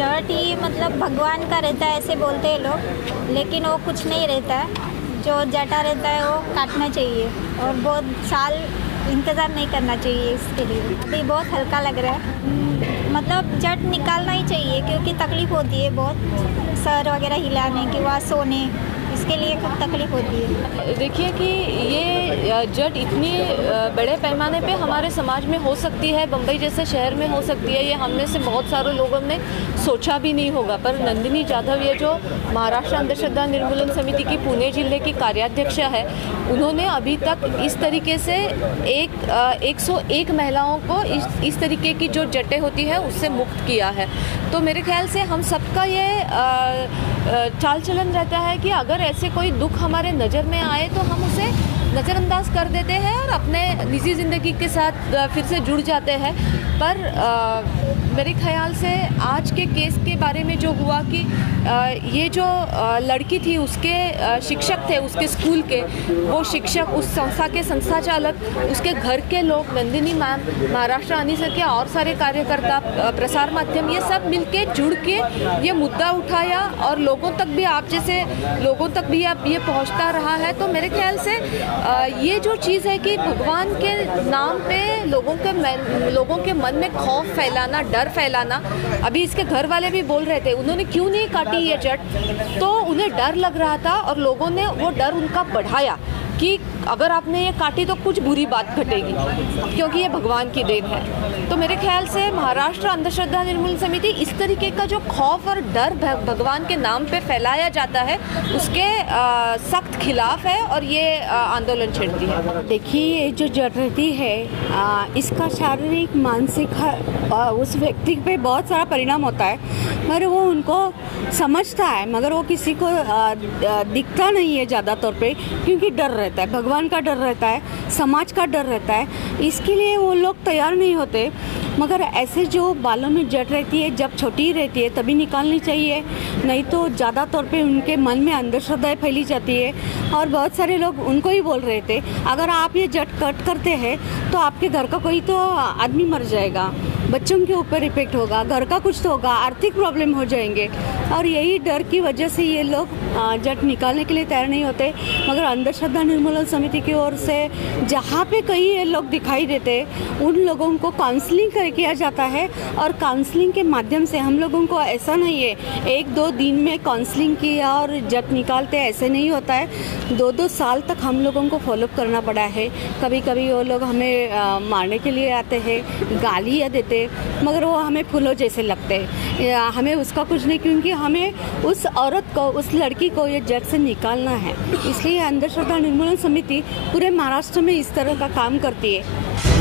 जट ही मतलब भगवान का रहता है ऐसे बोलते हैं लोग, लेकिन वो कुछ नहीं रहता है। जो जटा रहता है वो काटना चाहिए और बहुत साल इंतज़ार नहीं करना चाहिए इसके लिए। अभी बहुत हल्का लग रहा है, मतलब जट निकालना ही चाहिए क्योंकि तकलीफ़ होती है बहुत, सर वगैरह हिलाने के बाद सोने, इसके लिए खूब तकलीफ होती है। देखिए कि ये जट इतनी बड़े पैमाने पे हमारे समाज में हो सकती है, बम्बई जैसे शहर में हो सकती है, ये हम में से बहुत सारे लोगों ने सोचा भी नहीं होगा। पर नंदिनी जाधव, ये जो महाराष्ट्र अंधश्रद्धा निर्मूलन समिति की पुणे जिले की कार्याध्यक्ष है, उन्होंने अभी तक इस तरीके से 101 महिलाओं को इस तरीके की जो जटें होती है उससे मुक्त किया है। तो मेरे ख्याल से हम सबका ये चाल चलन रहता है कि अगर ऐसे कोई दुख हमारे नज़र में आए तो हम उसे नज़रअंदाज कर देते हैं और अपने निजी ज़िंदगी के साथ फिर से जुड़ जाते हैं। पर मेरे ख्याल से आज के केस के बारे में जो हुआ कि ये जो लड़की थी, उसके शिक्षक थे उसके स्कूल के, वो शिक्षक, उस संस्था के संस्था चालक, उसके घर के लोग, नंदिनी मैम, महाराष्ट्र आनी सर के और सारे कार्यकर्ता, प्रसार माध्यम, ये सब मिलके जुड़ के ये मुद्दा उठाया और लोगों तक भी, आप जैसे लोगों तक भी अब ये पहुंचता रहा है। तो मेरे ख्याल से ये जो चीज़ है कि भगवान के नाम पे लोगों के मन में खौफ फैलाना, डर फैलाना। अभी इसके घर वाले भी बोल रहे थे, उन्होंने क्यों नहीं काटी ये जट, तो उन्हें डर लग रहा था और लोगों ने वो डर उनका बढ़ाया कि अगर आपने ये काटी तो कुछ बुरी बात घटेगी क्योंकि ये भगवान की देन है। तो मेरे ख्याल से महाराष्ट्र अंधश्रद्धा निर्मूलन समिति इस तरीके का जो खौफ और डर भगवान के नाम पे फैलाया जाता है उसके सख्त खिलाफ है और ये आंदोलन छेड़ती है। देखिए, ये जो जट रहती है इसका शारीरिक, मानसिक उस व्यक्ति पे बहुत सारा परिणाम होता है, मगर वो उनको समझता है, मगर वो किसी को दिखता नहीं है ज़्यादा तौर पे, क्योंकि डर रहता है, भगवान का डर रहता है, समाज का डर रहता है, इसके लिए वो लोग तैयार नहीं होते। मगर ऐसे जो बालों में जट रहती है, जब छोटी रहती है तभी निकालनी चाहिए, नहीं तो ज़्यादा तौर पे उनके मन में अंधश्रद्धाएं फैली जाती है। और बहुत सारे लोग उनको ही बोल रहे थे, अगर आप ये जट कट करते हैं तो आपके घर का कोई तो आदमी मर जाएगा, बच्चों के ऊपर इफेक्ट होगा, घर का कुछ तो होगा, आर्थिक प्रॉब्लम हो जाएंगे। और यही डर की वजह से ये लोग जट निकालने के लिए तैयार नहीं होते। मगर अंधश्रद्धा निर्मूलन समिति की ओर से जहाँ पे कहीं ये लोग दिखाई देते, उन लोगों को काउंसलिंग किया जाता है और काउंसलिंग के माध्यम से हम लोगों को, ऐसा नहीं है 1-2 दिन में काउंसलिंग किया और जट निकालते, ऐसे नहीं होता है। 2-2 साल तक हम लोगों को फॉलोअप करना पड़ा है। कभी कभी वो लोग हमें मारने के लिए आते हैं, गालियाँ देते, मगर वो हमें फूलों जैसे लगते हैं, हमें उसका कुछ नहीं, क्योंकि हमें उस औरत को, उस लड़की को ये जट से निकालना है। इसलिए अंधश्रद्धा निर्मूलन समिति पूरे महाराष्ट्र में इस तरह का काम करती है।